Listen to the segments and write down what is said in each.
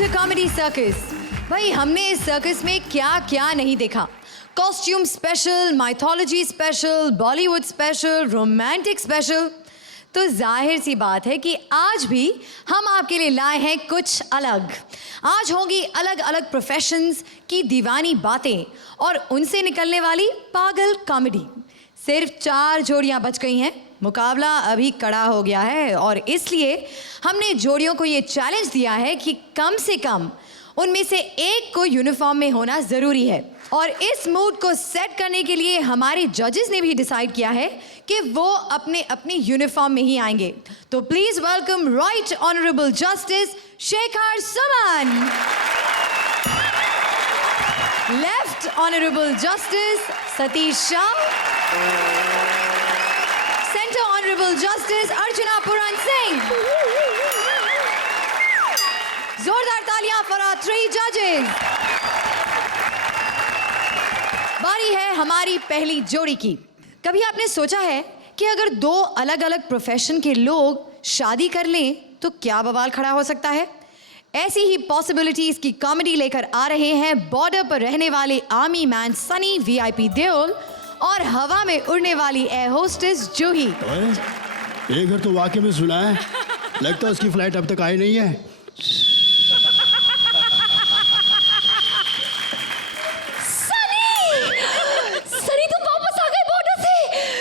To comedy circus. भाई हमने इस सर्कस में क्या क्या नहीं देखा। Costume special, mythology special, Bollywood special, romantic special. तो जाहिर सी बात है कि आज भी हम आपके लिए लाए हैं कुछ अलग। आज होंगी अलग अलग प्रोफेशंस की दीवानी बातें और उनसे निकलने वाली पागल कॉमेडी। सिर्फ 4 जोड़ियां बच गई हैं, मुकाबला अभी कड़ा हो गया है और इसलिए हमने जोड़ियों को ये चैलेंज दिया है कि कम से कम उनमें से एक को यूनिफॉर्म में होना ज़रूरी है। और इस मूड को सेट करने के लिए हमारे जजेस ने भी डिसाइड किया है कि वो अपने अपनी यूनिफॉर्म में ही आएंगे। तो please welcome right honourable justice Shekhar Suman, left honourable justice Satish Shah, centre honourable justice Archana Puran Singh. जोरदार तालियां फॉर आवर 3 जजेस। बारी है हमारी पहली जोड़ी की। कभी आपने सोचा है कि अगर 2 अलग अलग प्रोफेशन के लोग शादी कर लें तो क्या बवाल खड़ा हो सकता है? ऐसी ही पॉसिबिलिटीज की कॉमेडी लेकर आ रहे हैं बॉर्डर पर रहने वाले army man Sunny VIP Deol और हवा में उड़ने वाली एयर होस्टेस जूही। ये घर तो वाकई में सुना है, लगता है उसकी फ्लाइट अब तक आई नहीं है। सनी तुम वापस आ गए बॉर्डर से,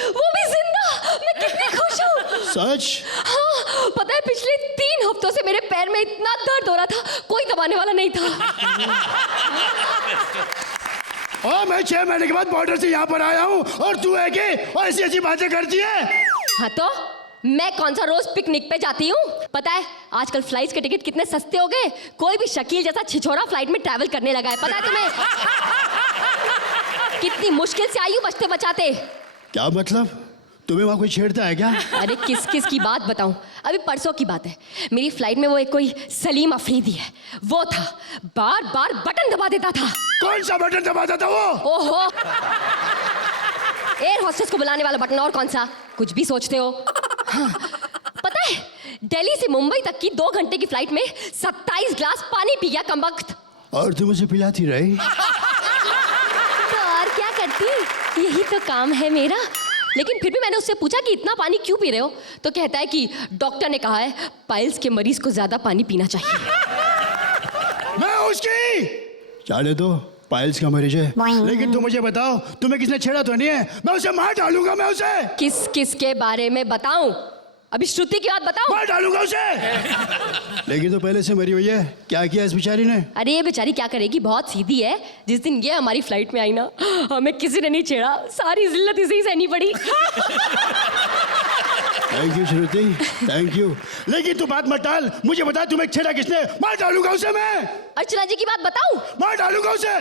वो भी जिंदा। मैं कितनी खुश हूँ। सच? हाँ, पता है पिछले 3 हफ्तों से मेरे पैर में इतना दर्द हो रहा था, कोई दबाने वाला नहीं था। और मैं 6 महीने के बाद बॉर्डर से यहाँ पर आया हूँ और तू है कि ऐसी ऐसी बातें करती है। हाँ तो मैं कौन सा रोज पिकनिक पे जाती हूँ? पता है आजकल फ्लाइट्स के टिकट कितने सस्ते हो गए। कोई भी शकील जैसा छिछोरा फ्लाइट में ट्रैवल करने लगा है। पता है तुम्हें कितनी मुश्किल से आई हूँ बचते बचाते। क्या मतलब? तुम्हें वहाँ कोई छेड़ता है क्या? अरे किस किस की बात बताऊं। अभी परसों की बात है, मेरी फ्लाइट में वो एक कोई सलीम अफरीदी है, वो था बार बार बटन दबा देता था। कौन सा बटन दबाता था वो? ओहो, एयर होस्टेस को बुलाने वाला बटन। और कौन सा? कुछ भी सोचते हो। हाँ, पता है दिल्ली से मुंबई तक की 2 घंटे की फ्लाइट में 27 ग्लास पानी पी गया कमबख्त। और तुम मुझे पिलाती रही? तो और क्या करती, यही तो काम है मेरा। लेकिन फिर भी मैंने उससे पूछा कि इतना पानी क्यों पी रहे हो, तो कहता है कि डॉक्टर ने कहा है पाइल्स के मरीज को ज्यादा पानी पीना चाहिए। मैं उसकी चाले तो पाइल्स का मरीज है, लेकिन तुम मुझे बताओ तुम्हें किसने छेड़ा तो नहीं है? मैं उसे मार डालूंगा। मैं उसे किस किस के बारे में बताऊं? अभी श्रुति की बात बताऊं? मार डालूंगा उसे। लेकिन तो पहले से मरी हुई है, क्या किया इस बेचारी ने? अरे ये बेचारी क्या करेगी, बहुत सीधी है। जिस दिन ये हमारी फ्लाइट में आई ना, हमें किसी ने नहीं छेड़ा, सारी जिल्लत इसे ही सहनी पड़ी। Thank you Shruti, thank you. लेकिन तू बात मत टाल, मुझे बता तुम्हें छेड़ा किसने? मार डालूंगा उसे मैं। अर्चना जी की बात बताऊं? मार डालूंगा उसे।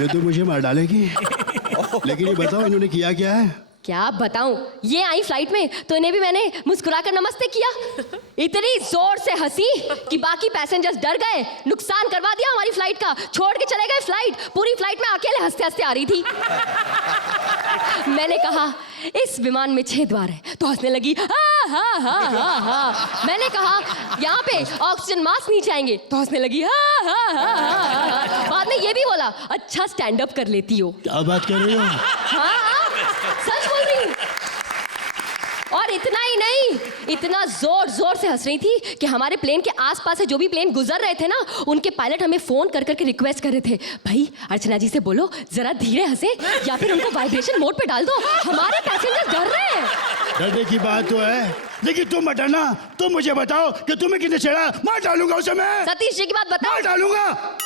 ये तो मुझे मार डालेगी, लेकिन ये बताओ इन्होंने किया क्या है? क्या बताऊं, ये आई फ्लाइट में तो इन्हें भी मैंने मुस्कुराकर नमस्ते किया। इतनी जोर से हंसी कि बाकी पैसेंजर्स डर गए, नुकसान करवा दिया हमारी फ्लाइट का, छोड़ के चले गए फ्लाइट। पूरी फ्लाइट में अकेले हंसते हंसते आ रही थी। मैंने कहा इस विमान में 6 द्वार है, तो हंसने लगी। हाँ हाँ हाँ हाँ हाँ। मैंने कहा यहाँ पे ऑक्सीजन मास्क नीचे आएंगे, तो हंसने लगी। हाँ हाँ हाँ हाँ। बाद में ये भी बोला अच्छा स्टैंड अप कर लेती हो। क्या बात कर रही हो? हाँ सच बोल रही। और इतना ही नहीं, इतना जोर जोर से हंस रही थी कि हमारे प्लेन के आसपास से जो भी प्लेन गुजर रहे थे ना, उनके पायलट हमें फोन कर करके रिक्वेस्ट कर रहे थे, भाई अर्चना जी से बोलो जरा धीरे हंसे या फिर उनको वाइब्रेशन मोड पे डाल दो, हमारे पैसेंजर डर रहे हैं। डरने की बात तो है, लेकिन तुम मत डरना। तुम मुझे बताओ कि तुम्हें किसने छेड़ा? मार डालूंगा उसे मैं। सतीश जी की बात बताओ। मार डालूंगा।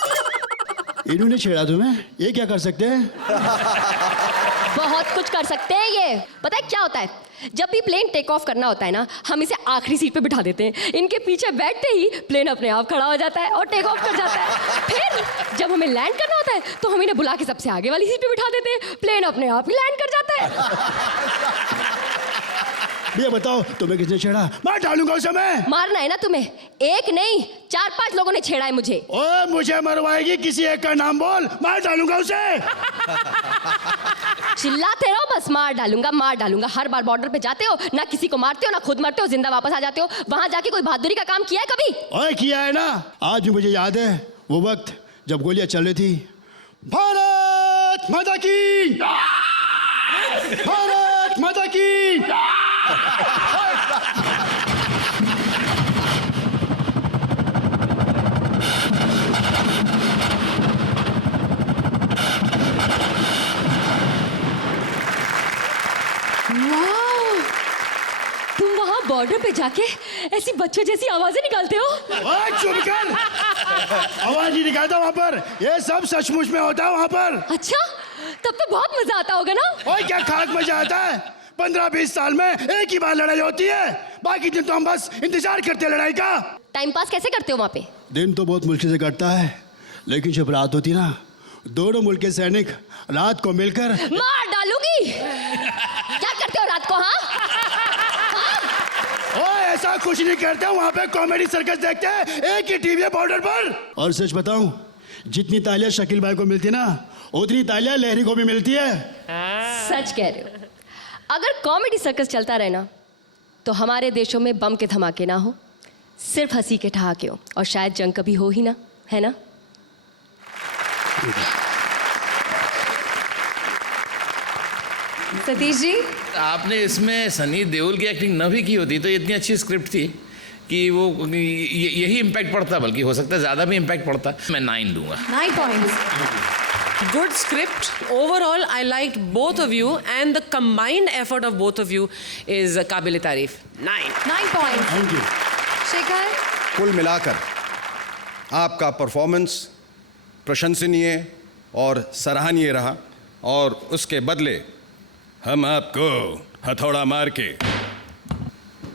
इन्होंने छेड़ा तुम्हें? ये क्या कर सकते हैं? बहुत कुछ कर सकते हैं ये। पता है क्या होता है, जब भी प्लेन टेक ऑफ करना होता है ना, हम इसे आखिरी सीट पे बिठा देते हैं। इनके पीछे बैठते ही प्लेन अपने आप खड़ा हो जाता है और टेक ऑफ कर जाता है। फिर जब हमें लैंड करना होता है तो हम इन्हें बुला के सबसे आगे वाली सीट पे बिठा देते हैं, प्लेन अपने आप ही लैंड कर जाता है। ये बताओ तुम्हें किसने छेड़ा? मार डालूंगा उसे मैं। मारना है ना तुम्हें? एक नहीं 4-5 लोगों ने छेड़ा है मुझे। ओए मुझे मरवाएगी, किसी एक का नाम बोल, मार डालूंगा उसे। चिल्लाते रहो, बस मार डालूंगा। हर बार बॉर्डर पे जाते हो, ना किसी को मारते हो, ना खुद मरते हो, जिंदा वापस आ जाते हो। वहां जाके कोई बहादुरी का काम किया है कभी? ओए किया है ना। आज भी मुझे याद है वो वक्त जब गोलियां चल रही थी। भारत माता की, भारत माता की। तुम वहां बॉर्डर पे जाके ऐसी बच्चों जैसी आवाजें निकालते हो? ओए चुप कर, आवाज नहीं निकालता वहां पर। ये सब सचमुच में होता है वहां पर। अच्छा, तब तो बहुत मजा आता होगा ना? ओए क्या खाक मजा आता है। 15-20 साल में एक ही बार लड़ाई होती है, बाकी दिन तो हम बस इंतजार करते हैं लड़ाई का। टाइम पास कैसे करते हो वहां पे? दिन तो बहुत मुश्किल से कटता है, लेकिन जब रात होती ना, दोनों मुल्क के सैनिक रात को मिलकर मार डालूंगी। क्या करते हो रात को? हाँ, ओए ऐसा कुछ नहीं करते, वहाँ पे कॉमेडी सर्कस देखते हैं एक ही टीवी है बॉर्डर पर। और सच बताऊं, जितनी तालियां शकील भाई को मिलती ना, उतनी तालियां लहरी को भी मिलती है। सच कह रहे हो। अगर कॉमेडी सर्कस चलता रहे ना, तो हमारे देशों में बम के धमाके ना हो, सिर्फ हंसी के ठहाके हो, और शायद जंग कभी हो ही ना, है ना? सतीश जी, आपने इसमें सनी देओल की एक्टिंग न भी की होती तो इतनी अच्छी स्क्रिप्ट थी कि वो यही इम्पैक्ट पड़ता, बल्कि हो सकता है ज़्यादा भी इम्पैक्ट पड़ता। मैं 9 दूंगा। 9 points. Good script. Overall, I liked both of you, and the combined effort of both of you is काबिल तारीफ. 9. 9 points. Thank you. शेखर, कुल मिलाकर आपका परफॉर्मेंस प्रशंसनीय और सराहनीय रहा, और उसके बदले हम आपको हथौड़ा मार के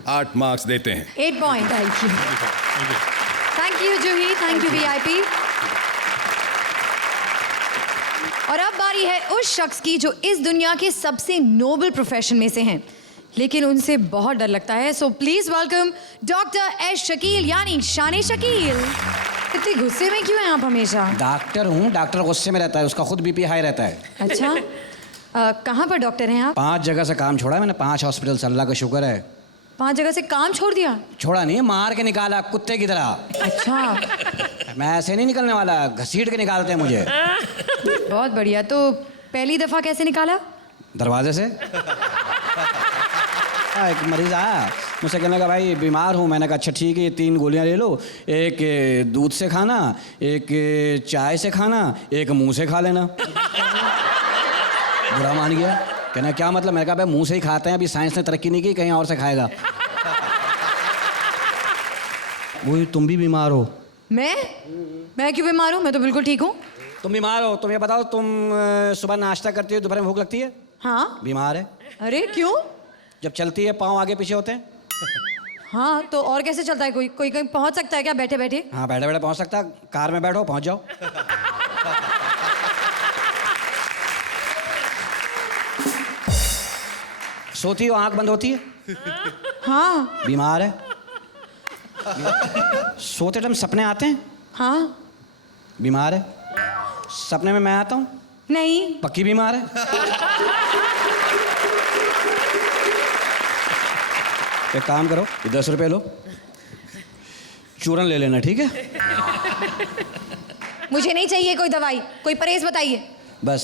8 मार्क्स देते हैं। 8 points. Thank you Juhi, thank you VIP. और अब बारी है उस शख्स की जो इस दुनिया के सबसे नोबल प्रोफेशन में से हैं, लेकिन उनसे बहुत डर लगता है। So please welcome doctor S Shakeel, यानी शान शकील। इतने गुस्से में क्यों हैं आप हमेशा? डॉक्टर हूँ, डॉक्टर गुस्से में रहता है, उसका खुद बीपी हाई रहता है। अच्छा, कहाँ पर डॉक्टर हैं आप? 5 जगह से काम छोड़ा है मैंने, 5 हॉस्पिटल से, अल्लाह का शुक्र है। 5 जगह से काम छोड़ दिया? छोड़ा नहीं, मार के निकाला कुत्ते की तरह। अच्छा, मैं ऐसे नहीं निकलने वाला, घसीट के निकालते हैं मुझे। बहुत बढ़िया। तो पहली दफा कैसे निकाला? दरवाजे से। एक मरीज आया, मुझसे कहने का भाई बीमार हूँ। मैंने कहा अच्छा ठीक है, ये 3 गोलियाँ ले लो, एक दूध से खाना, एक चाय से खाना, एक मुंह से खा लेना। बुरा मान गया, कहना क्या मतलब? मैंने कहा भाई मुंह से ही खाते हैं, अभी साइंस ने तरक्की नहीं की, कहीं और से खाएगा। वो तुम भी बीमार हो। मैं क्यों बीमार हूँ? मैं तो बिल्कुल ठीक हूँ। तुम बीमार हो, तुम ये बताओ, तुम सुबह नाश्ता करती हो, दोपहर में भूख लगती है? हाँ। बीमार है। अरे क्यों? जब चलती है पाँव आगे पीछे होते हैं। हाँ, तो और कैसे चलता है? कोई कहीं पहुँच सकता है क्या बैठे बैठे? हाँ, बैठे बैठे पहुँच सकता है। कार में बैठो, पहुँच जाओ। सोती हो, आंख बंद होती है? हाँ। बीमार है। सोते टाइम सपने आते हैं? हाँ। बीमार है। सपने में मैं आता हूँ? नहीं। पक्की बीमार है। एक काम करो, ये 10 रुपए लो, चूरन ले लेना, ठीक है? मुझे नहीं चाहिए कोई दवाई, कोई परहेज बताइए। बस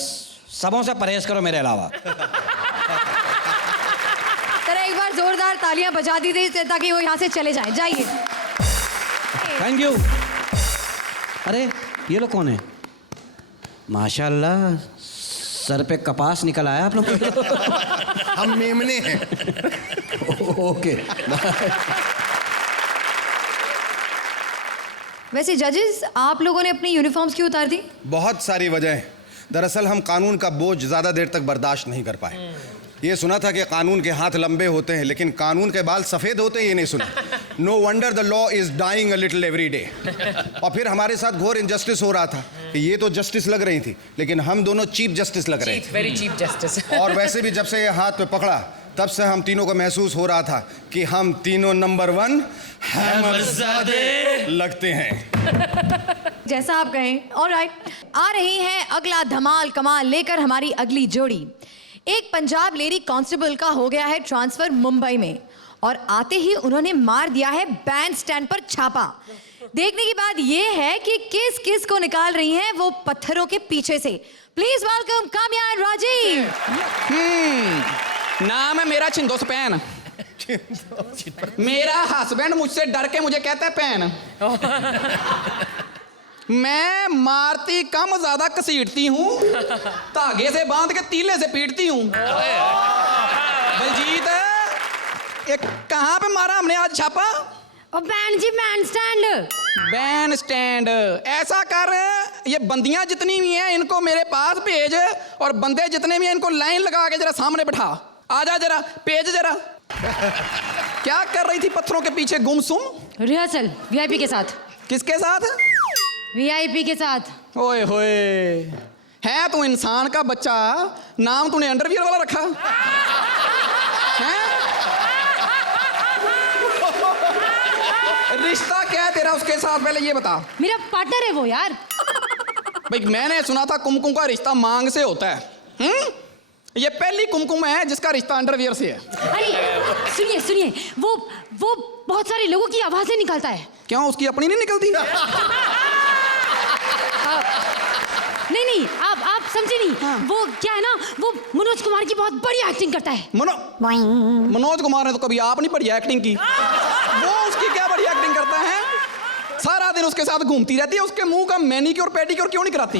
सबों से परहेज करो मेरे अलावा। जरा एक बार जोरदार तालियां बजा दीजिए ताकि वो यहाँ से चले जाएं। जाइए। Thank you. अरे ये लोग कौन है? माशाल्लाह, सर पे कपास निकल आया आप लोग। हम मेमने हैं। ओके। वैसे जजेस, आप लोगों ने अपनी यूनिफॉर्म्स क्यों उतार दी? बहुत सारी वजह है। दरअसल हम कानून का बोझ ज़्यादा देर तक बर्दाश्त नहीं कर पाए। ये सुना था कि कानून के हाथ लंबे होते हैं, लेकिन कानून के बाल सफ़ेद होते हैं ये नहीं सुना। No wonder the law is dying a little every day. और फिर हमारे साथ घोर इनजस्टिस हो रहा था कि ये तो जस्टिस लग रही थी, लेकिन हम दोनों चीफ जस्टिस लग रहे थे। Very cheap justice. और वैसे भी जब से ये हाथ पे पकड़ा, तब से हम तीनों को महसूस हो रहा था कि हम तीनों नंबर 1 हैमरज़ादे लगते हैं। जैसा आप कहें। ऑलराइट, आ रही है अगला धमाल कमाल लेकर हमारी अगली जोड़ी। एक पंजाब लेडी कांस्टेबल का हो गया है ट्रांसफर मुंबई में और आते ही उन्होंने मार दिया है बैंड स्टैंड पर छापा। देखने की बात यह है कि किस किस को निकाल रही हैं वो पत्थरों के पीछे से। Please welcome Kamya and Rajeev. नाम है मेरा छिंदो स्पैन। मेरा हस्बैंड मुझसे डर के मुझे कहता है पैन। मैं मारती कम ज्यादा घसीटती हूँ, धागे से बांध के तीले से पीटती हूँ। बलजीत, ये कहाँ पे मारा हमने आज छापा? और बैंड जी बैंड स्टैंड। Band stand. ऐसा कर, ये बंदियां जितनी भी हैं इनको मेरे पास भेज और बंदे जितने भी हैं इनको लाइन लगा के जरा सामने बैठा। आजा जरा, पेज जरा। क्या कर रही थी पत्थरों के पीछे गुमसुम? रिहर्सल वीआईपी के साथ। किसके साथ? वीआईपी के साथ। ओए होए, है तू इंसान का बच्चा, नाम तूने अंडरवियर वाला रखा है? रिश्ता क्या है तेरा उसके साथ, पहले ये बता। मेरा पार्टनर है वो यार। भाई मैंने सुना था कुमकुम का रिश्ता मांग से होता है। ये पहली कुमकुम है जिसका रिश्ता अंडरवियर से है। अरे सुनिए सुनिए, वो बहुत सारे लोगों की आवाजें निकालता है। क्यों, उसकी अपनी नहीं निकलती? नहीं आप समझे नहीं। हाँ। वो क्या है ना, वो मनोज कुमार की बहुत बड़ी एक्टिंग करता है। मनोज कुमार ने तो कभी आप नहीं पढ़ी एक्टिंग की। वो उसकी क्या बड़ी एक्टिंग करता है? सारा दिन उसके साथ घूमती रहती है, उसके मुंह का मैनिक्योर पेडिक्योर क्यों नहीं कराती?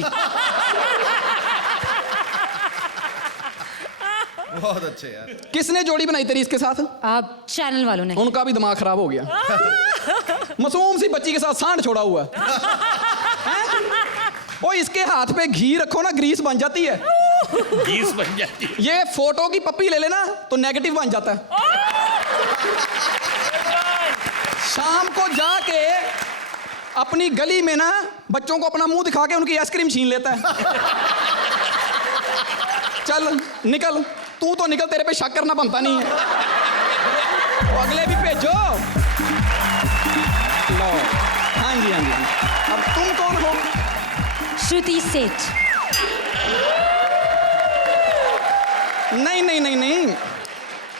बहुत अच्छे यार। किसने जोड़ी बनाई तेरी इसके साथ? आप चैनल वालों ने। उनका भी दिमाग खराब हो गया। मासूम सी बच्ची के साथ सांड छोड़ा हुआ है। ओ, इसके हाथ पे घी रखो ना, ग्रीस बन जाती है। गीस बन जाती है। ये फोटो की पप्पी ले लेना तो नेगेटिव बन जाता है। शाम को जाके अपनी गली में ना बच्चों को अपना मुंह दिखा के उनकी आइसक्रीम छीन लेता है। चल निकल, तू तो निकल, तेरे पे शक करना बनता नहीं है। तो अगले भी भेजो। लो, हाँ जी हाँ जी। अब तुम कौन हो? श्रुति सेठ। नहीं,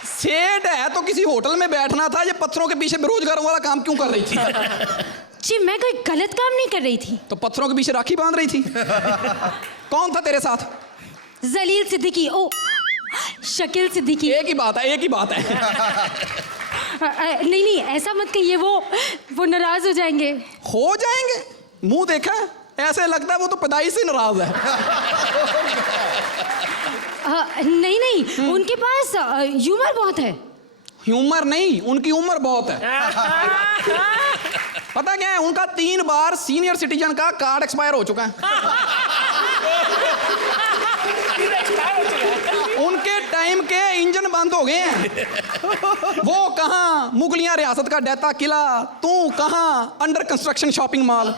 सेठ है तो किसी होटल में बैठना था। ये पत्थरों के पीछे बेरोजगारों वाला काम क्यों कर रही थी? जी मैं कोई गलत काम नहीं कर रही थी। तो पत्थरों के पीछे राखी बांध रही थी। कौन था तेरे साथ? जलील सिद्दीकी। ओ शकील सिद्दीकी। एक ही बात है। नहीं ऐसा मत कहिए, वो नाराज हो जाएंगे। हो जाएंगे? मुंह देखा, ऐसे लगता है वो तो पैदाइश से नाराज है। नहीं उनके पास ह्यूमर बहुत है। ह्यूमर नहीं, उनकी उम्र बहुत है। पता क्या है, उनका 3 बार सीनियर सिटीजन का कार्ड एक्सपायर हो चुका है। उनके टाइम के इंजन बंद हो गए हैं। वो कहाँ मुगलियां रियासत का डेता किला, तू कहाँ अंडर कंस्ट्रक्शन शॉपिंग मॉल।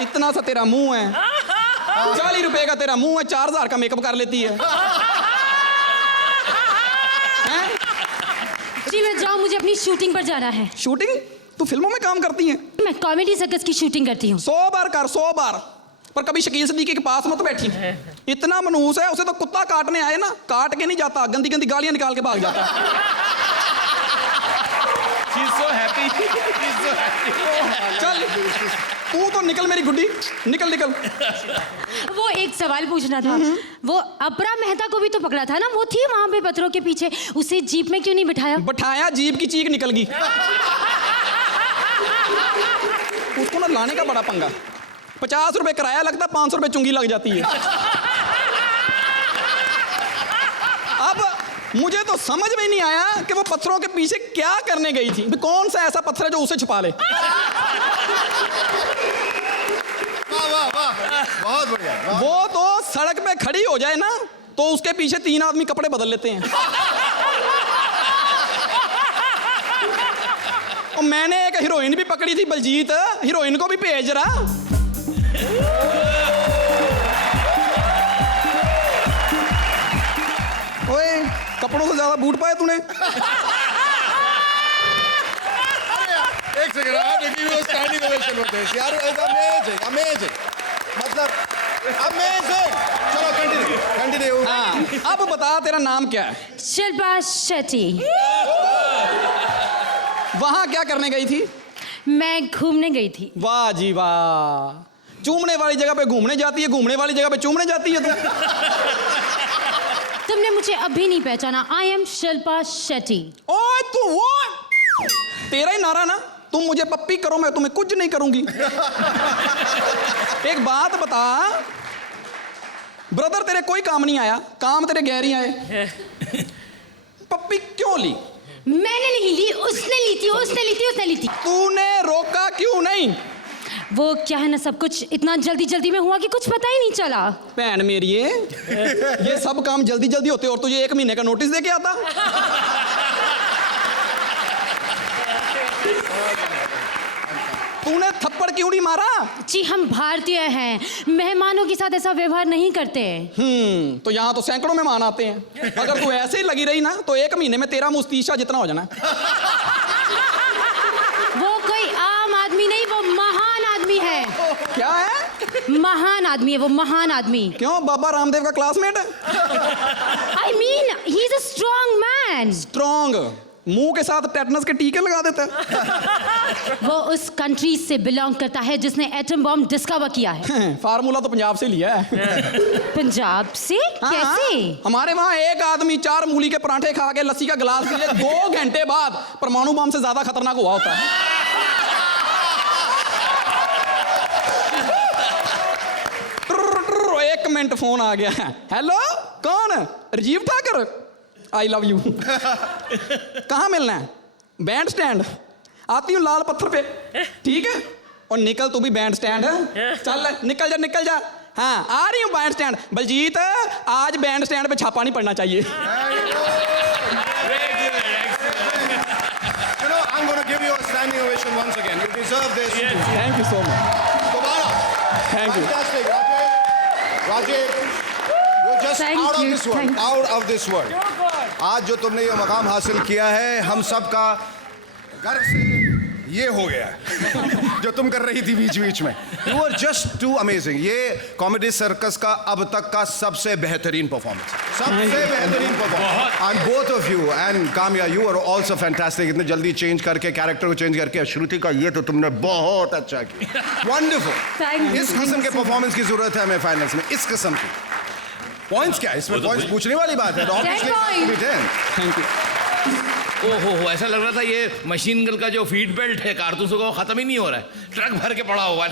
इतना सा तेरा मुंह है, 40 रुपए का तेरा मुंह है, 4000 का मेकअप कर लेती है। जी मैं जाऊँ, मुझे अपनी शूटिंग पर जाना है। शूटिंग? तू फिल्मों में काम करती है? मैं कॉमेडी सर्कस की शूटिंग करती हूँ। 100 बार कर, 100 बार, पर कभी शकील सिद्दीकी के पास मत बैठी। इतना मनहूस है, उसे तो कुत्ता काटने आए ना, काट के नहीं जाता, गंदी गंदी गालियां निकाल के भाग जाता। She's so happy. She's so happy. चल तू तो निकल मेरी गुड्डी, निकल। वो एक सवाल पूछना था। वो अपरा मेहता को भी तो पकड़ा था ना, वो थी वहां पे पत्थरों के पीछे, उसे जीप में क्यों नहीं बिठाया? बैठाया, जीप की चीख निकल गई। उसको ना लाने का बड़ा पंगा। 50 रुपए किराया लगता, 500 रुपए चुंगी लग जाती है। अब मुझे तो समझ में नहीं आया कि वो पत्थरों के पीछे क्या करने गई थी। कौन सा ऐसा पत्थर है जो उसे छुपा ले? वाह बहुत बढ़िया। वो तो सड़क पे खड़ी हो जाए ना तो उसके पीछे 3 आदमी कपड़े बदल लेते हैं। और मैंने एक हीरोइन भी पकड़ी थी, बलजीत, हीरोइन को भी भेज रहा। ओए, कपड़ों से ज्यादा बूट पाए तूने। एक सेकंड, आप देखिए वो स्टैंडिंग ओवेशन होते हैं यार। अमेजिंग मतलब अमेजिंग। चलो कंटिन्यू। हाँ, अब बता तेरा नाम क्या है? शिल्पा शेट्टी। वहां क्या करने गई थी? मैं घूमने गई थी। वाह जी वाह, चूमने वाली जगह पे घूमने जाती है, घूमने वाली जगह पे चूमने जाती है तू। तुमने मुझे अभी नहीं पहचाना। I am Shilpa Shetty. ओए तू वो तेरा ही नारा ना, तुम मुझे पप्पी करो मैं तुम्हें कुछ नहीं करूंगी। एक बात बता ब्रदर, तेरे कोई काम नहीं आया, काम तेरे गैर ही आए। पप्पी क्यों ली? मैंने नहीं ली, उसने ली थी, उसने ली थी, उसने ली थी। तूने रोका क्यों नहीं? वो क्या है ना, सब कुछ इतना जल्दी जल्दी में हुआ कि कुछ पता ही नहीं चला। बहन मेरी ये सब काम जल्दी जल्दी होते और तुझे 1 महीने का नोटिस दे के आता। तूने थप्पड़ क्यों नहीं मारा? जी हम भारतीय हैं, मेहमानों के साथ ऐसा व्यवहार नहीं करते। तो यहाँ तो सैकड़ों मेहमान आते हैं। अगर तू ऐसे ही लगी रही ना तो 1 महीने में तेरा मुस्तीशा जितना हो जाना। वो कोई आम आदमी नहीं, वो महान आदमी है। क्या है? महान आदमी है वो, महान आदमी। क्यों, बाबा रामदेव का classmate? I mean he is a strong man. Strong? मुंह के साथ टेटनस के टीके लगा देता है। वो उस कंट्री से बिलोंग करता है जिसने एटम बॉम्ब डिस्कवर किया है। फार्मूला तो पंजाब से लिया है। पंजाब से? हाँ, कैसे? हमारे वहाँ एक आदमी 4 मूली के पराठे खा के लस्सी का गिलास पी ले 2 घंटे बाद परमाणु बम से ज्यादा खतरनाक हुआ होता है। 1 मिनट फोन आ गया। हेलो, कौन? Rajeev Thakar. I love you. कहाँ मिलना है? Band stand. आती हूँ लाल पत्थर पे, ठीक है? और निकल तू भी बैंड स्टैंड है। चल निकल जा, निकल जा। हाँ आ रही हूँ बैंड स्टैंड। बलजीत, आज बैंड स्टैंड पे छापा नहीं पड़ना चाहिए। You know, I'm going to give you a standing ovation once again. You deserve this. Thank you so much. दोबारा। Thank you. Fantastic, Rajesh. You're just Thank out of you, this world. thank you. Out of this world. आज जो तुमने ये मकाम हासिल किया है, हम सब का गर्व से ये हो गया है। जो तुम कर रही थी बीच बीच में, You were just too amazing. ये कॉमेडी सर्कस का अब तक का सबसे बेहतरीन परफॉर्मेंस, सबसे बेहतरीन performance. And both of you and Kamya, you are also fantastic. इतने जल्दी चेंज करके कैरेक्टर को चेंज करके श्रुति का ये तो तुमने बहुत अच्छा किया। Wonderful. Thank you, इस thank किस्म you के so परफॉर्मेंस की जरूरत है हमें फाइनल्स में, इस किस्म की। पॉइंट्स क्या है इसमें? पॉइंट्स पूछने वाली बात है। तो obviously it has to be 10. Thank you. हो ऐसा लग रहा था ये मशीन गन का जो फीड बेल्ट है कारतूसों का वो खत्म ही नहीं हो रहा है। ट्रक भर के पड़ा हुआ है,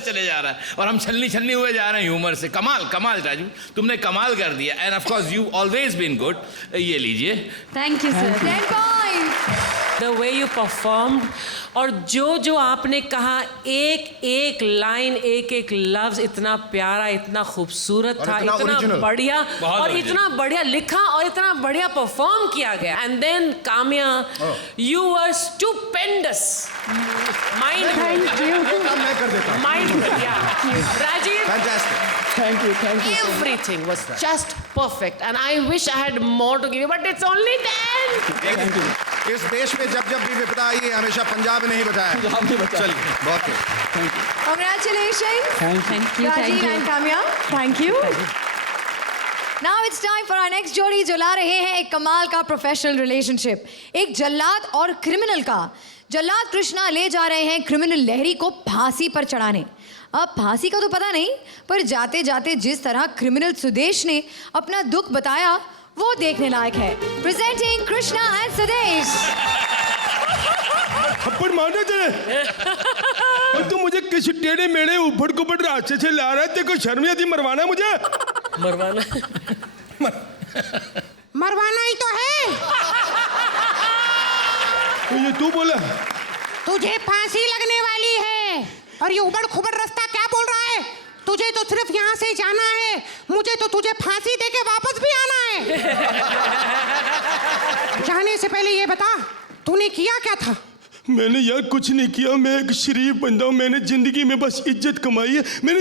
चले जा रहा है और हम छलनी हुए जा रहे हैं ह्यूमर से। कमाल राजू, तुमने कमाल कर दिया। And of course you always been good. ये लीजिए। Thank you sir. 10 points. The way you performed और जो आपने कहा, एक लाइन, एक लफ्ज इतना प्यारा, इतना खूबसूरत था, इतना इतना original. बढ़िया बहुत और original. इतना बढ़िया लिखा और इतना बढ़िया परफॉर्म किया गया। And then Kamya, you were stupendous. Mind thank you. काम मैं कर देता हूँ। Mind Rajeev, Fantastic. Thank you, thank you. everything was just perfect and I wish I had more to give you but it's only 10. इस देश में जब भी विपदा आई है, हमेशा पंजाब ने ही बताया। पंजाब ने बताया। चलिए, बहुत ठीक। Congratulations. Thank you, Rajiv thank you. and Kamya. Thank you. Now it's time for our next जोड़ी जो ला रहे हैं एक कमाल का प्रोफेशनल रिलेशनशिप, एक जल्लाद और क्रिमिनल का। जल्लाद कृष्णा ले जा रहे हैं क्रिमिनल लहरी को फांसी पर चढ़ाने। अब फांसी का तो पता नहीं, पर जाते जाते जिस तरह क्रिमिनल सुदेश ने अपना दुख बताया वो देखने लायक है। Presenting Krishna and Sudesh. थप्पड़ मारना तेरे। और तू मुझे किस टेढ़े मेढ़े उबड़ कुबड़ रास्ते से ला रहा है? तेरे को शर्म नहीं आती मरवाना मुझे? मरवाना ही तो है। तो ये तू बोला? तुझे फांसी लगने वाली है और ये उबड़ खुबड़ रास्ता क्या बोल रहा है? तुझे तो सिर्फ यहाँ से जाना है, मुझे तो तुझे फांसी देके वापस भी आना है। जाने से पहले ये बता, तूने किया क्या था? मैंने यार कुछ नहीं किया। मैं एक शरीफ बंदा हूँ। मैंने जिंदगी में बस इज्जत कमाई है। मैंने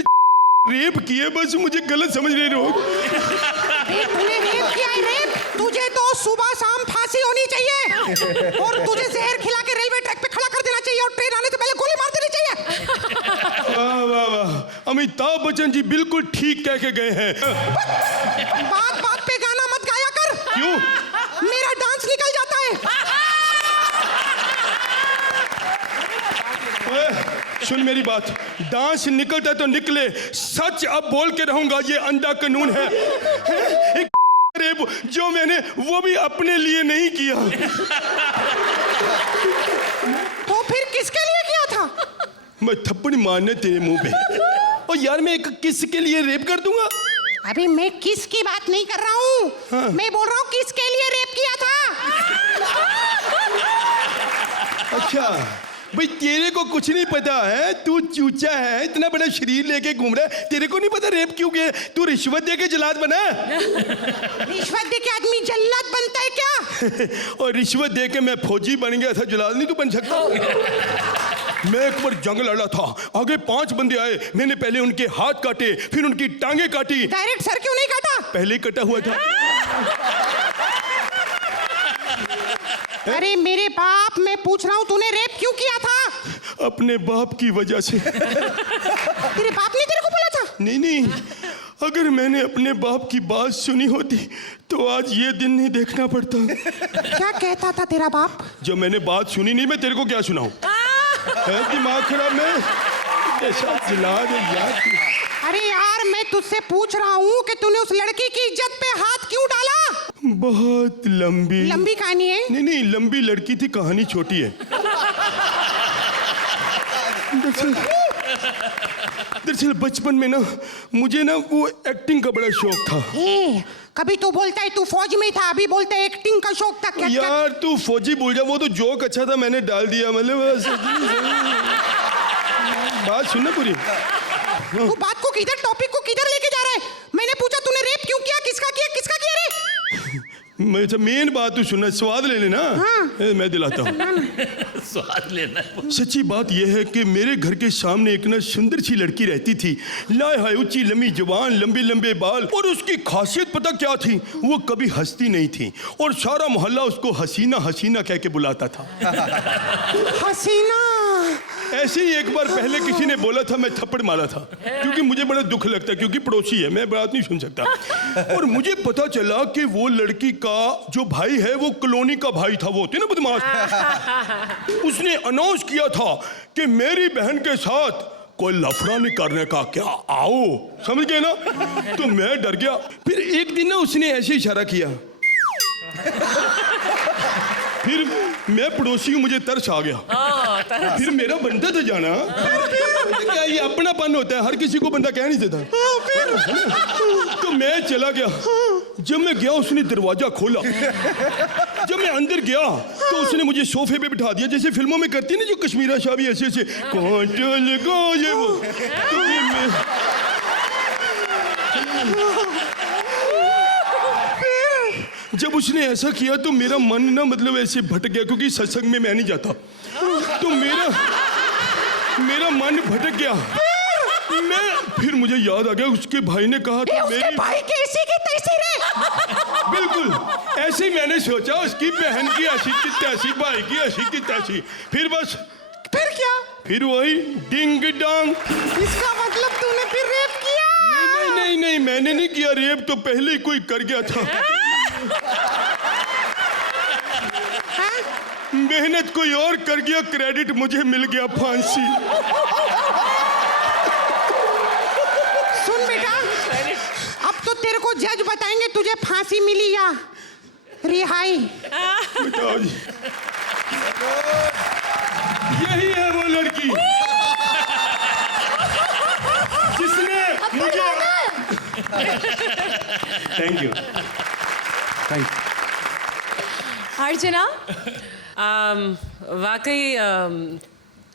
रेप किया, बस मुझे गलत समझ रहे लोग। तूने रेप किया है? रेप? तुझे तो सुबह शाम फांसी होनी चाहिए और तुझे जहर खिला के रेलवे ट्रैक पे खड़ा कर देना चाहिए और ट्रेन आने से पहले गोली मार देनी चाहिए। वाह वाह वाह, আমি अमिताभ बच्चन जी बिल्कुल ठीक कह के गए हैं। बात बात पे गाना मत गाया कर। क्यों? मेरा डांस निकल जाता है। ओए, सुन मेरी बात, डांस निकलता तो निकले, सच अब बोल के रहूंगा, ये अंधा कानून है। एक रेप जो मैंने वो भी अपने लिए नहीं किया। तो फिर किसके लिए किया था? मैं थप्पड़ मारने तेरे मुंह पे। और यार मैं एक किस के लिए रेप कर दूंगा? अभी मैं किस की बात नहीं कर रहा हूँ। हाँ। मैं बोल रहा हूँ किसके लिए रेप किया था। अच्छा भाई, तेरे को कुछ नहीं पता है, तू चूचा है, इतना बड़ा शरीर लेके घूम रहा है, तेरे को नहीं पता रेप क्यों किया? तू रिश्वत दे के जल्लाद बना। रिश्वत दे के आदमी जल्लाद बनता है क्या? और रिश्वत दे के मैं फौजी बन गया था, जल्लाद नहीं तू बन सकता। मैं एक बार जंग लड़ा था, आगे 5 बंदे आए, मैंने पहले उनके हाथ काटे, फिर उनकी टांगे काटी। डायरेक्ट सर क्यों नहीं काटा? पहले ही कटा हुआ था। अरे मेरे बाप, मैं पूछ रहा हूँ तूने रेप क्यों किया था? अपने बाप की वजह से। तेरे बाप ने तेरे को बोला था? नहीं, अगर मैंने अपने बाप की बात सुनी होती तो आज ये दिन नहीं देखना पड़ता। क्या कहता था तेरा बाप? जब मैंने बात सुनी नहीं, मैं तेरे को क्या सुनाऊं? है दिमाग खराब में ऐसा जिला दे यार। अरे यार, मैं तुझसे पूछ रहा हूँ कि तूने उस लड़की की इज्जत पे हाथ क्यों डाला? बहुत लंबी कहानी है। नहीं, लंबी लड़की थी, कहानी छोटी है। दरअसल बचपन में ना मुझे ना वो एक्टिंग का बड़ा शौक था। कभी तू बोलता है तू फौज में था, अभी बोलता है एक्टिंग का शौक था। क्या यार तू फौजी बोल जा, वो तो जोक अच्छा था, मैंने डाल दिया। मतलब बात सुनना पूरी। तू बात को किधर, टॉपिक को किधर लेके जा रहा है? मैंने पूछा तूने रेप क्यों किया, किसका किया रे? मेन बात तू सुनना, स्वाद ले लेना। हाँ। मैं दिलाता हूँ। स्वाद लेना। सच्ची बात यह है कि मेरे घर के सामने एक ना सुंदर सी लड़की रहती थी। लाए हाय, ऊंची लंबी जुबान, लंबे लंबे बाल, और उसकी खासियत पता क्या थी? वो कभी हंसती नहीं थी और सारा मोहल्ला उसको हसीना हसीना कह के बुलाता था। हसीना। ऐसे ही एक बार पहले किसी ने बोला था, मैं थप्पड़ मारा था, क्योंकि मुझे बड़ा दुख लगता है, क्योंकि पड़ोसी है, मैं बात नहीं सुन सकता। और मुझे पता चला कि वो लड़की का जो भाई है वो कॉलोनी का भाई था, वो होते ना बदमाश। उसने अनाउंस किया था कि मेरी बहन के साथ कोई लफड़ा नहीं करने का, क्या आओ, समझ गए ना? तो मैं डर गया। फिर एक दिन ना उसने ऐसे इशारा किया, फिर मैं पड़ोसी हूँ, मुझे तरस आ गया। फिर मेरा बनता था जाना। क्या ये अपनापन होता है, हर किसी को बंदा कह नहीं देता। तो मैं चला गया। जब मैं गया उसने दरवाजा खोला। जब मैं अंदर गया तो उसने मुझे सोफे पे बिठा दिया, जैसे फिल्मों में करती है ना जो कश्मीरा शाह भी ऐसे ऐसे कांटा लगा ये वो। तो ये मैं जब उसने ऐसा किया तो मेरा मन ना मतलब ऐसे भटक गया, क्योंकि सत्संग में मैं नहीं जाता। तो मेरा मन भटक गया। फिर मुझे याद आ गया, उसके भाई ने कहा था उसके भाई कैसी की तैसी रे। बिल्कुल ऐसे ही मैंने सोचा, उसकी बहन की ऐसी की तैसी, भाई की ऐसी की तैसी। फिर बस, फिर क्या? फिर वही डिंग डांग। इसका मतलब तूने फिर रेप किया? नहीं, मैंने नहीं किया रेप, तो पहले ही कोई कर गया था। मेहनत कोई और कर गया, क्रेडिट मुझे मिल गया, फांसी। सुन बेटा, अब तो तेरे को जज बताएंगे तुझे फांसी मिली या रिहाई। बताओ जी, यही है वो लड़की जिसने मुझे। Thank you. अर्चना, वाकई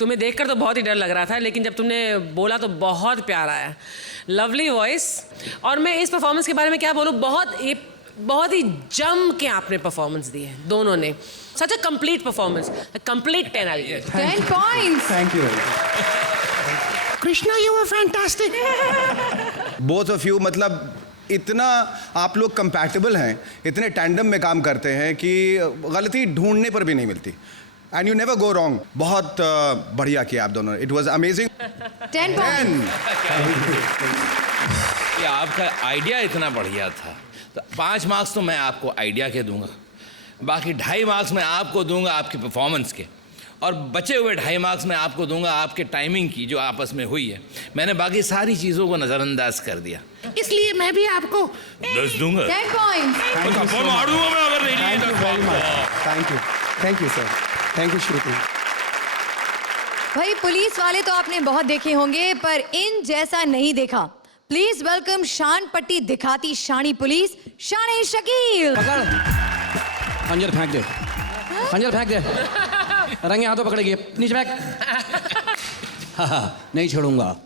तुम्हें देखकर तो बहुत ही डर लग रहा था, लेकिन जब तुमने बोला तो बहुत प्यार आया। Lovely voice. और मैं इस परफॉर्मेंस के बारे में क्या बोलूँ, बहुत ही जम के आपने परफॉर्मेंस दी है दोनों ने। Such a complete performance, complete 10 out of 10। 10 points. Thank you Krishna, you were fantastic. Both of you, मतलब इतना आप लोग कंपैटिबल हैं, इतने टैंडम में काम करते हैं कि गलती ढूंढने पर भी नहीं मिलती। And you never go wrong. बहुत बढ़िया किया आप दोनों, इट वॉज अमेजिंग। 10 पॉइंट। ये आपका आइडिया इतना बढ़िया था, तो 5 मार्क्स तो मैं आपको आइडिया के दूंगा, बाकी 2.5 मार्क्स मैं आपको दूंगा आपकी परफॉर्मेंस के, और बचे हुए 2.5 मार्क्स मैं आपको दूंगा आपके टाइमिंग की जो आपस में हुई है। मैंने बाकी सारी चीज़ों को नज़रअंदाज कर दिया, इसलिए मैं भी आपको 10 दूंगा। 10 पॉइंट। थप्पड़ मार दूंगा मैं अगर नहीं लिए 10 marks. Thank you sir, thank you Shruti. भाई पुलिस वाले तो आपने बहुत देखे होंगे, पर इन जैसा नहीं देखा। प्लीज वेलकम शान पट्टी दिखाती शानी पुलिस, शान शकील। पकड़, खंजर फेंक दे, खंजर फेंक दे, रंगे हाथों पकड़ेगी, नीचे फेंक। नहीं छोड़ूंगा,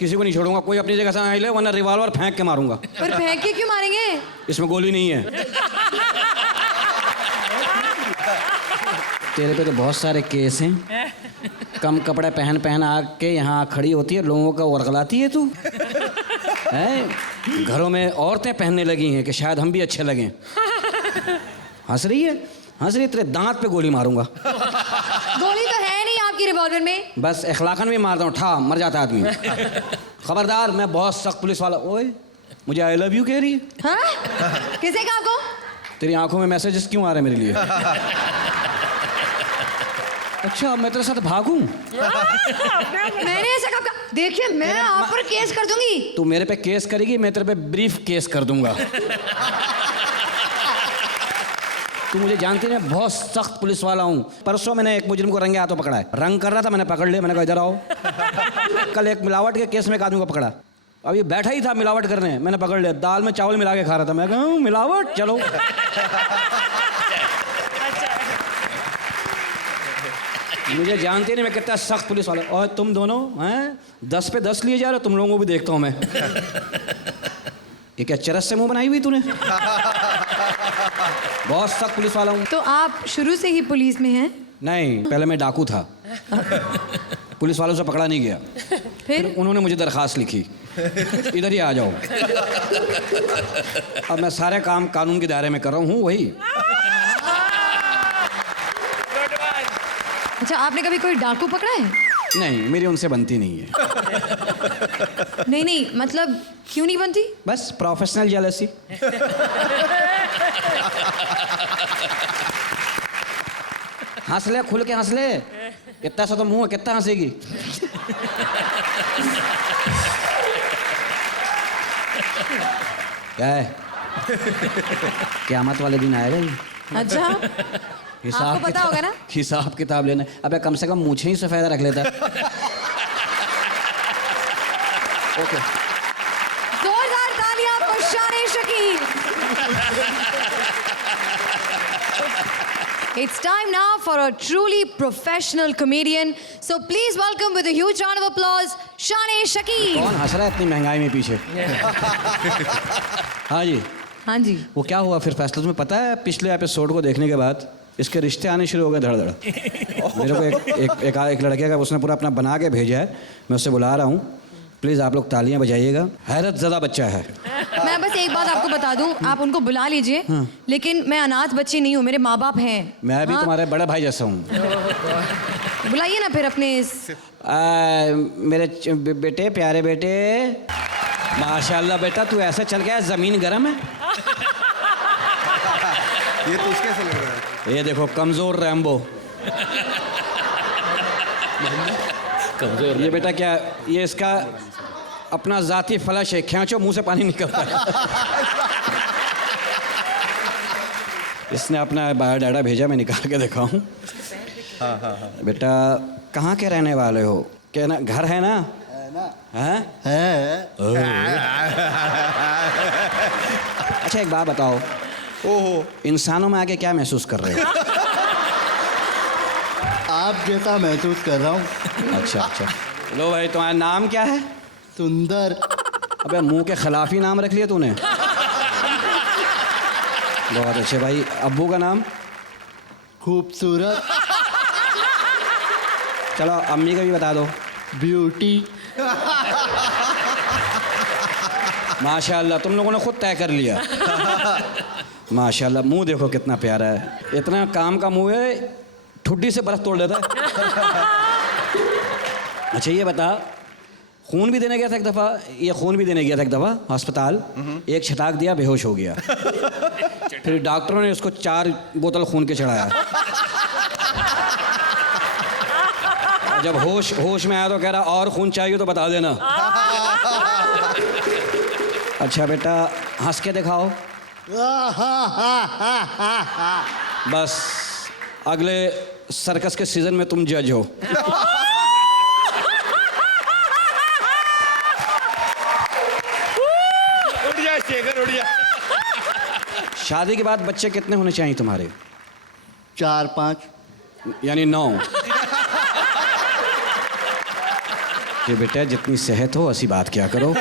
किसी को नहीं छोड़ूंगा, कोई अपनी जगह से आ ले, वरना रिवॉल्वर फेंक के मारूंगा। पर फेंक के क्यों मारेंगे? इसमें गोली नहीं है। तेरे पे तो बहुत सारे केस हैं, कम कपड़े पहन पहन आके यहाँ खड़ी होती है, लोगों का वर्गलाती है तू है। घरों में औरतें पहनने लगी हैं कि शायद हम भी अच्छे लगें। हंस रही है, हंस रही है, तेरे दांत पे गोली मारूंगा। गोली तो है नहीं आपकी रिवॉल्वर में। बस इखलाकन भी मारता हूँ, ठा मर जाता आदमी। खबरदार, मैं बहुत सख्त पुलिस वाला। ओए, मुझे आई लव यू कह रही है। हाँ? किसे कहा आपको? तेरी आंखों में मैसेजेस क्यों आ रहे हैं मेरे लिए? अच्छा, मैं तेरे साथ भागूं? मैंने ऐसा कब कहा? देखिए मैं आप पर केस कर दूंगी। तू मेरे पे केस करेगी, मैं तेरे पे ब्रीफ केस कर दूंगा। तू मुझे जानती है, मैं बहुत सख्त पुलिस वाला हूँ। परसों मैंने एक मुजरिम को रंगे हाथों पकड़ा है, रंग कर रहा था, मैंने पकड़ लिया, मैंने कहा इधर आओ। कल एक मिलावट के केस में एक आदमी को पकड़ा, अब ये बैठा ही था मिलावट करने, मैंने पकड़ लिया, दाल में चावल मिला के खा रहा था। मैं कहा मिलावट, चलो। मुझे जानते नहीं मैं कितना सख्त पुलिस वाला। और तुम दोनों हैं 10 पे 10 लिए जा रहे हो, तुम लोगों को भी देखता हूँ मैं। ये क्या चरस से मुंह बनाई हुई तूने? बहुत सख्त पुलिस वाला हूँ। तो आप शुरू से ही पुलिस में हैं? नहीं, पहले मैं डाकू था, पुलिस वालों से पकड़ा नहीं गया, फिर उन्होंने मुझे दरखास्त लिखी, इधर ही आ जाओ। अब मैं सारे काम कानून के दायरे में कर रहा हूँ, वही। अच्छा, आपने कभी कोई डाकू पकड़ा है? नहीं, मेरी उनसे बनती नहीं है। नहीं, मतलब क्यों नहीं बनती? बस प्रोफेशनल जेलसी। हंस ले, खुल के हंस ले, इतना सा तो मुंह है, कितना हंसेगी? क्या है? क़यामत वाले दिन आएगा ये। अच्छा, आपको पता होगा ना? हिसाब किताब लेना। अबे कम से कम मुझे ही सफेद रख लेता। ओके, जोरदार तालियां पर शान Shakeel. It's time now for a truly professional comedian. So please welcome with a huge round of applause, Shane Shakeel. कौन हंस रहा है इतनी महंगाई में पीछे? हाँ जी, हाँ जी। वो क्या हुआ फिर फैसला तुम्हें पता है? पिछले एपिसोड को देखने के बाद इसके रिश्ते आने शुरू हो गए धड़ धड़। मेरे को एक लड़के का उसने पूरा अपना बना के भेजा है, मैं उससे बुला रहा हूँ, प्लीज़ आप लोग तालियां बजाइएगा। हैरत ज़दा बच्चा है। मैं बस एक बात आपको बता दूं, आप उनको बुला लीजिए, लेकिन मैं अनाथ बच्ची नहीं हूँ, मेरे माँ बाप हैं। मैं भी हाँ? तुम्हारे बड़े भाई जैसा हूँ। बुलाइए ना फिर अपने मेरे बेटे, प्यारे बेटे, माशाल्लाह बेटा, तू ऐसे चल गया, ज़मीन गर्म है। ये तो उसके से लग रहा है। ये देखो कमज़ोर रैम्बो। ये बेटा क्या, ये इसका अपना ज़ाती फ्लश है, खींचो मुंह से पानी निकलता है। इसने अपना बायोडाटा भेजा, मैं निकाल के देखा हूँ। बेटा कहाँ के रहने वाले हो? क्या ना घर है ना? हैं? अच्छा एक बात बताओ, ओहो, इंसानों में आके क्या महसूस कर रहे हो? आप जैसा महसूस कर रहा हूँ। अच्छा अच्छा, लो भाई, तुम्हारा नाम क्या है? सुंदर। अबे मुंह के खिलाफ ही नाम रख लिया तूने। बहुत अच्छे भाई। अब्बू का नाम? खूबसूरत। चलो अम्मी का भी बता दो। ब्यूटी। माशाल्लाह, तुम लोगों ने खुद तय कर लिया। माशाल्लाह, मुंह देखो कितना प्यारा है, इतना काम का मुंह है, ठुड्डी से बर्फ तोड़ देता है। अच्छा ये बता, खून भी देने गया था एक दफ़ा, ये खून भी देने गया था एक दफ़ा अस्पताल। एक छटाक दिया, बेहोश हो गया। फिर डॉक्टरों ने उसको 4 बोतल खून के चढ़ाया। और जब होश में आया तो कह रहा और खून चाहिए तो बता देना। अच्छा बेटा हंस के दिखाओ। बस अगले सर्कस के सीजन में तुम जज हो। उड़ जा शेखर, उड़ जा। शादी के बाद बच्चे कितने होने चाहिए तुम्हारे? 4-5। यानी 9। ये बेटा जितनी सेहत हो ऐसी बात क्या करो।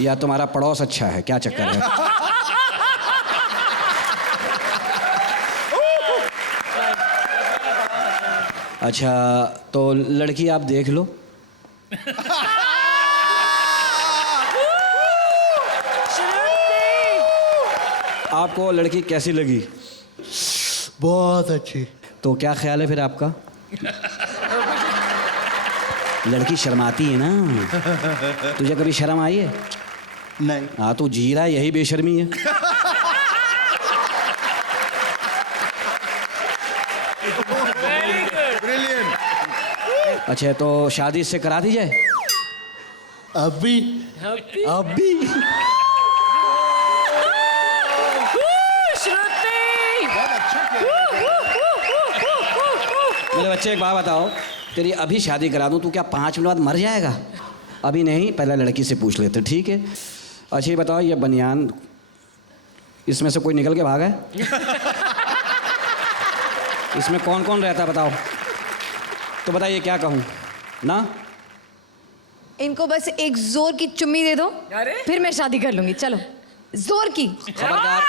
या तुम्हारा पड़ोस अच्छा है, क्या चक्कर है? अच्छा तो लड़की आप देख लो। आपको लड़की कैसी लगी? बहुत अच्छी। तो क्या ख्याल है फिर आपका? लड़की शर्माती है ना। तुझे कभी शर्म आई है? नहीं। हाँ तू जी रहा है, यही बेशर्मी है। अच्छा तो शादी इससे करा दी जाए? अभी अभी? मेरे बच्चे एक बात बताओ, तेरी अभी शादी करा दूं, तू क्या 5 मिनट बाद मर जाएगा? अभी नहीं, पहले लड़की से पूछ लेते, ठीक है? अच्छा ये बताओ, ये बनियान इसमें से कोई निकल के भागा है? इसमें कौन कौन रहता है बताओ? तो बताइए क्या कहूँ ना? इनको बस एक जोर की चुम्मी दे दो, फिर मैं शादी कर लूंगी। चलो जोर की। खबरदार।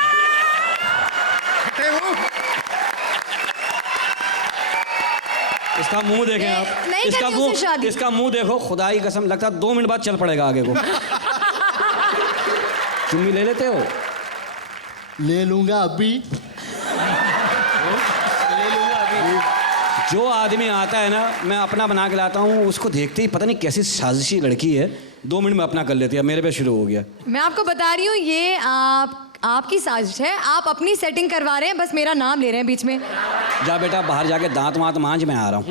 इसका मुंह देखें आप। नहीं इसका करनी उससे शादी। मुंह, इसका मुंह देखो, खुदा की कसम लगता है 2 मिनट बाद चल पड़ेगा आगे को। चुम्मी ले लेते हो? ले लूंगा अभी। जो आदमी आता है ना, मैं अपना बना के लाता हूँ, उसको देखते ही पता नहीं कैसी साजिशी लड़की है, 2 मिनट में अपना कर लेती है। मेरे पे शुरू हो गया। मैं आपको बता रही हूँ ये आपकी साजिश है। आप अपनी सेटिंग करवा रहे हैं, बस मेरा नाम ले रहे हैं बीच में। जा बेटा बाहर जाके दांत वांत मांझ, मैं आ रहा हूँ।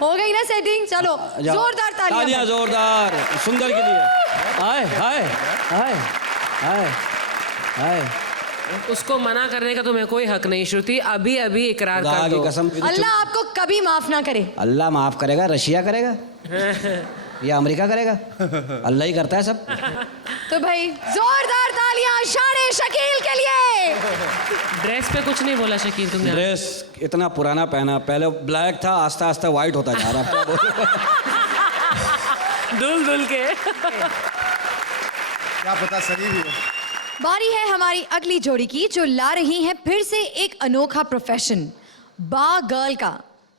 हो गई ना सेटिंग? चलो जोरदार तालियां। जोरदार सुंदर के लिए। हाय हाय हाय हाय हाय। उसको मना करने का तुम्हें कोई हक नहीं श्रुति। अभी अभी इकरार खुदा कर की दो। कसम। अल्लाह आपको कभी माफ ना करे। अल्लाह माफ करेगा? रशिया करेगा या अमेरिका करेगा? अल्लाह ही करता है सब। तो भाई जोरदार तालियां शान शकील के लिए। ड्रेस पे कुछ नहीं बोला शकील तुमने? ड्रेस इतना पुराना पहना, पहले ब्लैक था, आस्ता आस्ता वाइट होता जा रहा है। धुल धुल के। क्या पता सही भी हो। बारी है हमारी अगली जोड़ी की, जो ला रही है फिर से एक अनोखा प्रोफेशन, बार गर्ल का।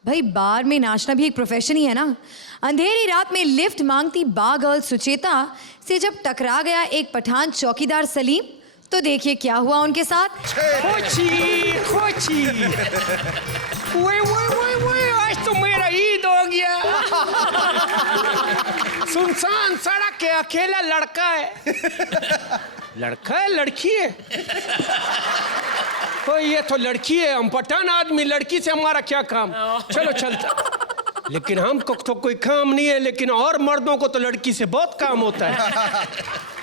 भाई बार में नाचना भी एक प्रोफेशन ही है ना। अंधेरी रात में लिफ्ट मांगती बार गर्ल सुचेता से जब टकरा गया एक पठान चौकीदार सलीम, तो देखिए क्या हुआ उनके साथ। खोची खोची, वो आज तो मेरा ईद हो गया। सुनसान सड़क के अकेला लड़का है। लड़का है लड़की है? ओ ये तो लड़की है, हम पठान आदमी, लड़की से हमारा क्या काम? चलो चलता। लेकिन हमको तो कोई काम नहीं है, लेकिन और मर्दों को तो लड़की से बहुत काम होता है।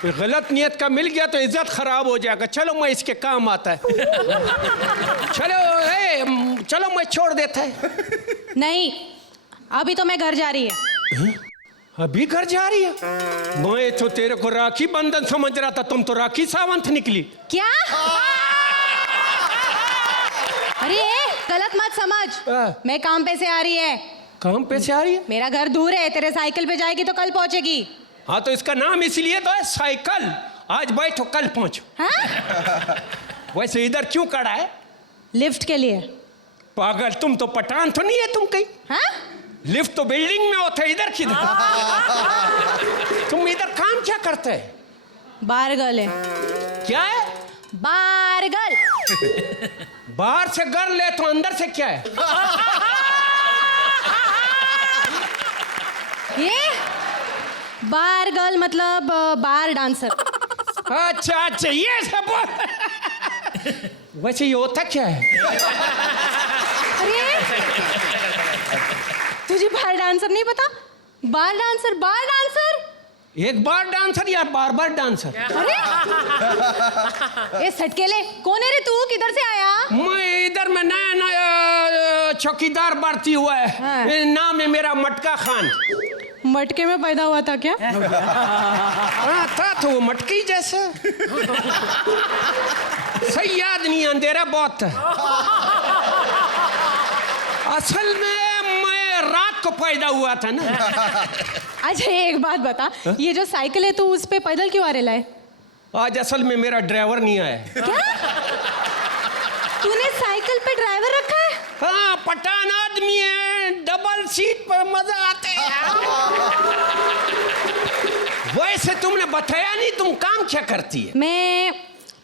कोई गलत नियत का मिल गया तो इज्जत खराब हो जाएगा। चलो मैं इसके काम आता है। चलो चलो मैं छोड़ देता है। नहीं, अभी तो मैं घर जा रही है। अभी घर जा रही है? मैं तो तेरे को राखी बंधन समझ रहा था, तुम तो राखी सावंत निकली। क्या? अरे गलत मत समझ, मैं काम पे से आ रही है। काम पे से आ रही है? मेरा घर दूर है, तेरे साइकिल पे जाएगी तो कल पहुंचेगी। हाँ तो इसका नाम इसलिए तो है साइकिल। आज बैठो कल पहुंचो। हाँ? वैसे इधर क्यों खड़ा है? लिफ्ट के लिए। पागल, तुम तो पठान तो नहीं है तुम कहीं? हाँ? लिफ्ट तो बिल्डिंग में होता है, इधर किधर? तुम इधर काम क्या करते है? बार गर्ल है। क्या है? बार गर्ल। बाहर से गर्ल है तो अंदर से क्या है? ये बार गर्ल मतलब बार डांसर। अच्छा अच्छा, ये सब वैसे ये होता क्या है? अरे तुझे बार डांसर नहीं पता? बार डांसर, बार डांसर। एक बार डांसर या बार बार डांसर? अरे ये सटकेले कौन है रे तू? किधर से आया? मैं इधर में नया नया चौकीदार भर्ती हुआ है। हाँ। नाम है मेरा मटका खान। मटके में पैदा हुआ था क्या? हाँ था तो वो मटकी जैसा। सही याद नहीं, अंधेरा बहुत था। असल में मैं रात को पैदा हुआ था ना। अच्छा एक बात बता, ये जो साइकिल है तू उस पे पैदल क्यों आ रहा है? आज असल में मेरा ड्राइवर नहीं आया। क्या? तूने साइकिल पे ड्राइवर रखा है? हाँ, पठान आदमी है, डबल सीट पर मजा आते है। वैसे तुमने बताया नहीं, तुम काम क्या करती है? मैं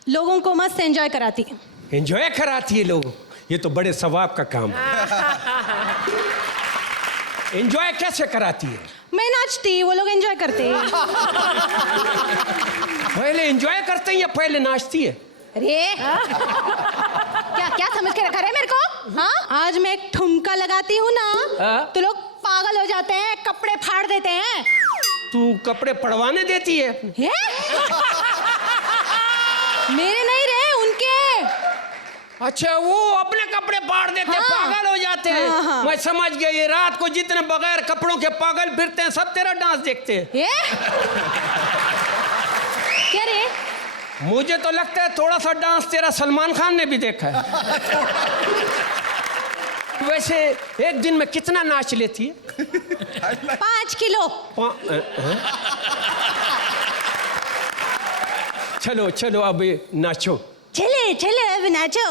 लोगों को मस्त एंजॉय कराती। एंजॉय कराती है लोगों? ये तो बड़े सवाब का काम है। एंजॉय कैसे कराती है? मैं नाचती, वो लोग एंजॉय करते हैं। पहले एंजॉय करते हैं या पहले नाचती है? अरे क्या क्या समझ के रखा है मेरे को? हाँ, आज मैं एक ठुमका लगाती हूँ ना तो लोग पागल हो जाते हैं, कपड़े फाड़ देते हैं। तू कपड़े पड़वाने देती है? मेरे नहीं रहे, उनके। अच्छा, वो अपने कपड़े फाड़ देते हैं, पागल हो जाते हैं। हाँ। मैं समझ गया, ये रात को जितने बगैर कपड़ों के पागल फिरते हैं सब तेरा डांस देखते हैं। क्या रे? मुझे तो लगता है थोड़ा सा डांस तेरा सलमान खान ने भी देखा है। वैसे एक दिन में कितना नाच लेती है? 5 किलो। चलो चलो अब नाचो। चले चले अब नाचो।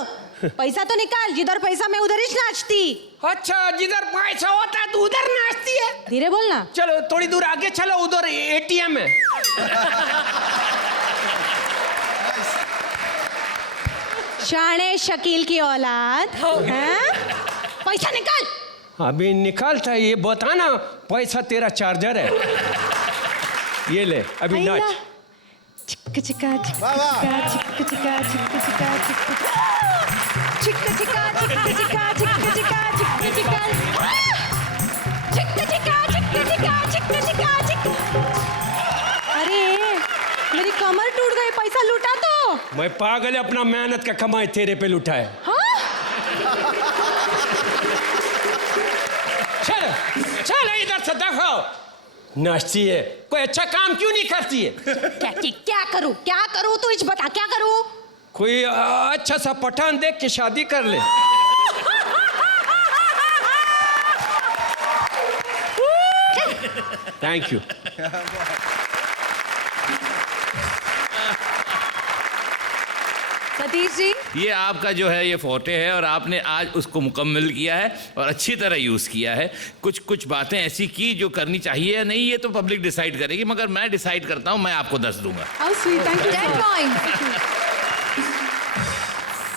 पैसा तो निकाल, जिधर पैसा मैं उधर ही नाचती। अच्छा, जिधर पैसा होता है तू उधर नाचती है? धीरे बोलना। चलो थोड़ी दूर आगे चलो, उधर एटीएम है। शाने शकील की औलाद। हाँ? पैसा निकाल। अभी निकालता है, ये बताना पैसा तेरा चार्जर है। ये ले अभी नाच। चिक्का चिक्का चिक्का चिक्का चिक्का चिक्का चिक्का चिक्का चिक्का चिक्का चिक्का चिक्का चिक्का चिक्का चिक्का चिक्का। अरे मेरी कमर टूट गई, पैसा लूटा तो। मैं पागल है, अपना मेहनत का कमाई तेरे पे लुटा है। हाँ? चल चल इधर से देखो, नाचती है, कोई अच्छा काम क्यों नहीं करती है? क्या करूं, क्या करूं? तू इस बता क्या करूं? कोई अच्छा सा पठान देख के शादी कर ले। Thank you. सतीश जी, ये आपका जो है ये फोटे है और आपने आज उसको मुकम्मल किया है और अच्छी तरह यूज़ किया है। कुछ कुछ बातें ऐसी की जो करनी चाहिए या नहीं, ये तो पब्लिक डिसाइड करेगी, मगर मैं डिसाइड करता हूँ, मैं आपको 10 दूंगा। How sweet, thank you. 10 points.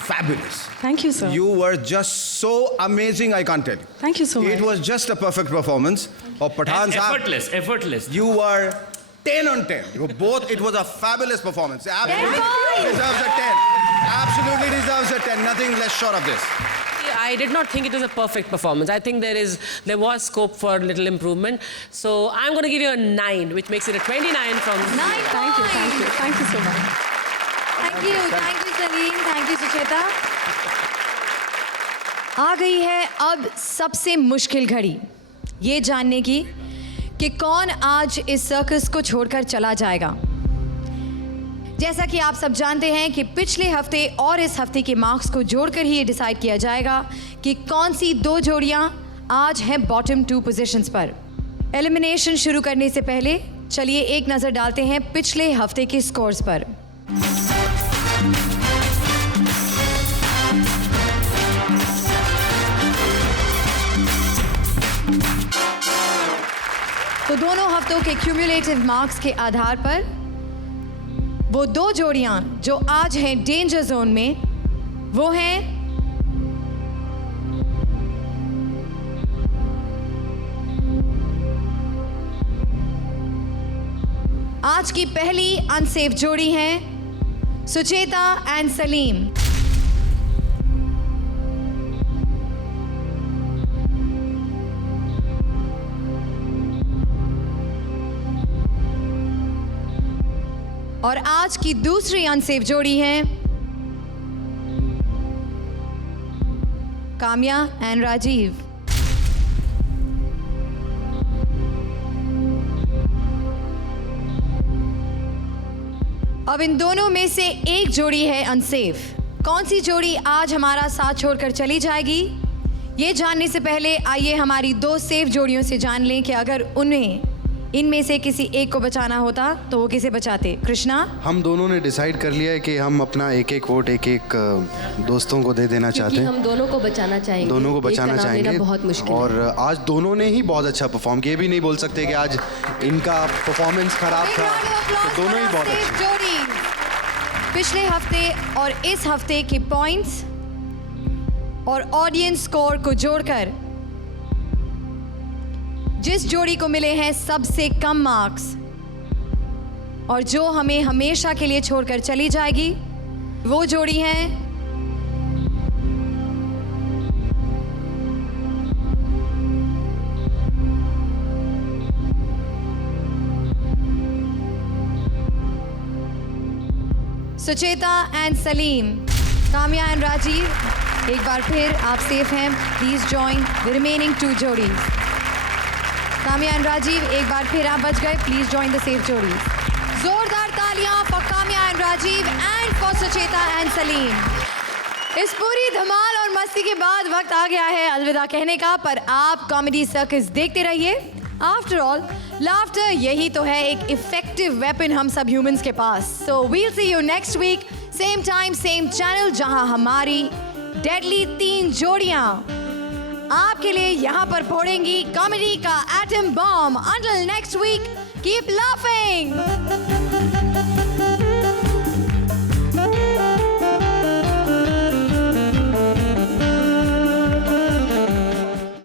Fabulous. Thank you, sir. You were just so amazing, I can't tell you. Thank you so much. It was just a perfect performance of Pathan Sahab. Effortless. You were 10 on 10. You were both. It was a fabulous performance. Absolutely 10 points. deserves a 10. Absolutely deserves a 10. Nothing less short of this. I did not think it was a perfect performance. I think there was scope for little improvement. So I'm going to give you a 9, which makes it a 29 from 9 Thank you, thank you, thank you so much. Thank you Salim, thank you Sucheta. आ गई है अब सबसे मुश्किल घड़ी, ये जानने की कि कौन आज इस सर्कस को छोड़कर चला जाएगा। जैसा कि आप सब जानते हैं कि पिछले हफ्ते और इस हफ्ते के मार्क्स को जोड़कर ही ये डिसाइड किया जाएगा कि कौन सी 2 जोड़ियां आज हैं बॉटम 2 पोजीशंस पर। एलिमिनेशन शुरू करने से पहले चलिए एक नज़र डालते हैं पिछले हफ्ते के स्कोर्स पर। तो दोनों हफ्तों के क्यूमुलेटिव मार्क्स के आधार पर वो 2 जोड़ियां जो आज हैं डेंजर जोन में, वो हैं आज की पहली अनसेफ जोड़ी है सुचेता एंड सलीम। और आज की दूसरी अनसेफ जोड़ी है काम्या एंड राजीव। अब इन दोनों में से एक जोड़ी है अनसेफ। कौन सी जोड़ी आज हमारा साथ छोड़कर चली जाएगी, ये जानने से पहले आइए हमारी दो सेफ जोड़ियों से जान लें कि अगर उन्हें इनमें से किसी एक को बचाना होता तो वो किसे बचाते। कृष्णा, हम दोनों ने डिसाइड कर लिया है कि हम अपना एक एक वोट एक एक दोस्तों को दे देना चाहते हैं। हम दोनों को बचाना चाहेंगे। दोनों को बचाना चाहेंगे बहुत मुश्किल और आज दोनों ने ही बहुत अच्छा परफॉर्म किया। ये भी नहीं बोल सकते कि आज इनका परफॉर्मेंस खराब था, तो दोनों ही बहुत अच्छे। जोड़ी पिछले हफ्ते और इस हफ्ते के पॉइंट्स और ऑडियंस स्कोर को जोड़कर जिस जोड़ी को मिले हैं सबसे कम मार्क्स और जो हमें हमेशा के लिए छोड़कर चली जाएगी, वो जोड़ी है सुचेता एंड सलीम। काम्या एंड राजीव, एक बार फिर आप सेफ हैं। Please join the remaining two जोड़ीज। काम्या एंड राजीव, एक बार फिर आप बच गए। प्लीज जॉइन द सेफ जोड़ी। जोरदार तालियां for Kamya and Rajeev and for Sucheta and Salim. इस पूरी धमाल और मस्ती के बाद वक्त आ गया है अलविदा कहने का, पर आप कॉमेडी सर्कस देखते रहिए। आफ्टर ऑल लाफ्टर यही तो है एक इफेक्टिव वेपन हम सब ह्यूमंस के पास। So we'll see you next week, same time same channel, जहां हमारी डेडली 3 जोड़ियां आपके लिए यहाँ पर फोड़ेंगी कॉमेडी का atom bomb. Until next week, keep laughing.